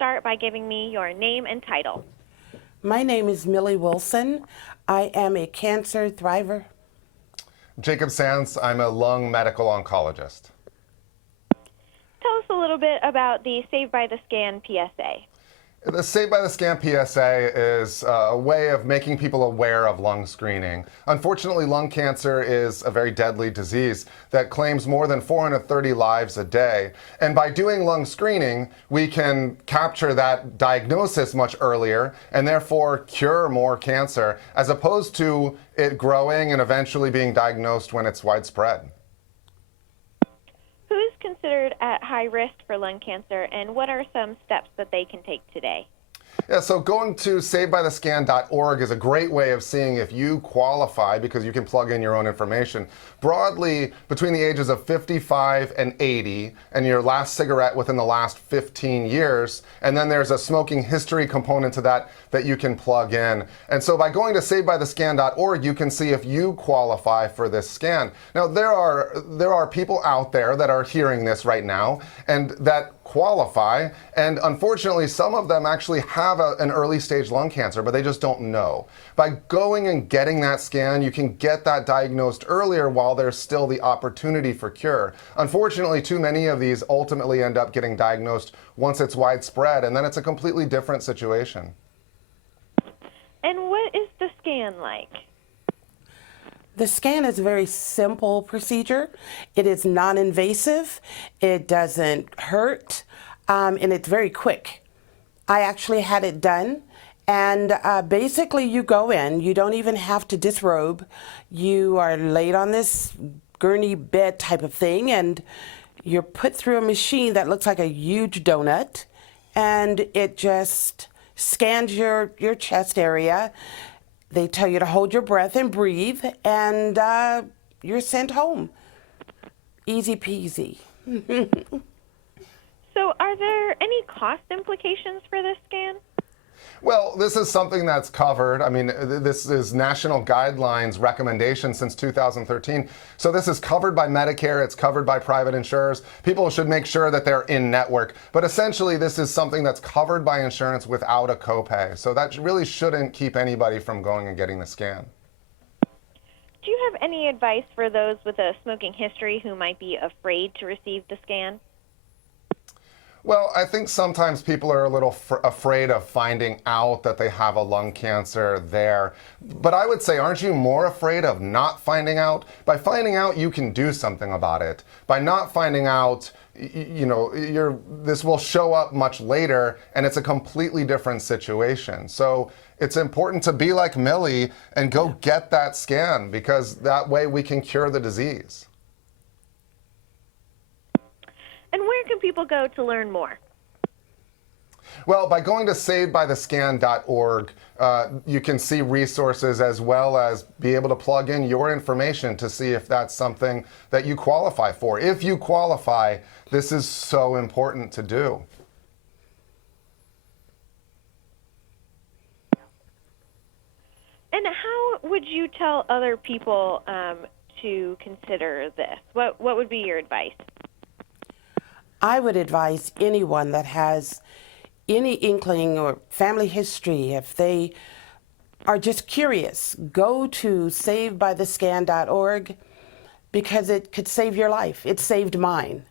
start by giving me your name and title. My name is Millie Wilson. I am a cancer thriver. Jacob Sands, I'm a lung medical oncologist. Tell us a little bit about the Saved by the Scan PSA. The Saved by the Scan PSA is a way of making people aware of lung screening. Unfortunately, lung cancer is a very deadly disease that claims more than 430 lives a day. And by doing lung screening, we can capture that diagnosis much earlier and therefore cure more cancer, as opposed to it growing and eventually being diagnosed when it's widespread. Who is considered at high risk for lung cancer, and what are some steps that they can take today? Yeah, so going to savedbythescan.org is a great way of seeing if you qualify, because you can plug in your own information. Broadly, between the ages of 55 and 80, and your last cigarette within the last 15 years, and then there's a smoking history component to that that you can plug in. And so by going to savedbythescan.org, you can see if you qualify for this scan. Now, there are people out there that are hearing this right now and that qualify, and unfortunately some of them actually have an early stage lung cancer, but they just don't know. By going and getting that scan, you can get that diagnosed earlier while there's still the opportunity for cure. Unfortunately, too many of these ultimately end up getting diagnosed once it's widespread, and then it's a completely different situation. And what is the scan like? The scan is a very simple procedure. It is non-invasive, it doesn't hurt, and it's very quick. I actually had it done, and basically you go in, you don't even have to disrobe. You are laid on this gurney bed type of thing, and you're put through a machine that looks like a huge donut, and it just scans your chest area. They tell you to hold your breath and breathe, and you're sent home. Easy peasy. So are there any cost implications for this scan? Well, this is something that's covered. I mean, this is national guidelines recommendation since 2013. So this is covered by Medicare. It's covered by private insurers. People should make sure that they're in network. But essentially, this is something that's covered by insurance without a copay. So that really shouldn't keep anybody from going and getting the scan. Do you have any advice for those with a smoking history who might be afraid to receive the scan? Well, I think sometimes people are a little afraid of finding out that they have a lung cancer there. But I would say, aren't you more afraid of not finding out? By finding out, you can do something about it. By not finding out, this will show up much later, and it's a completely different situation. So it's important to be like Millie and go get that scan, because that way we can cure the disease. And where can people go to learn more? Well, by going to savedbythescan.org, you can see resources as well as be able to plug in your information to see if that's something that you qualify for. If you qualify, this is so important to do. And how would you tell other people to consider this? What would be your advice? I would advise anyone that has any inkling or family history, if they are just curious, go to savedbythescan.org, because it could save your life. It saved mine.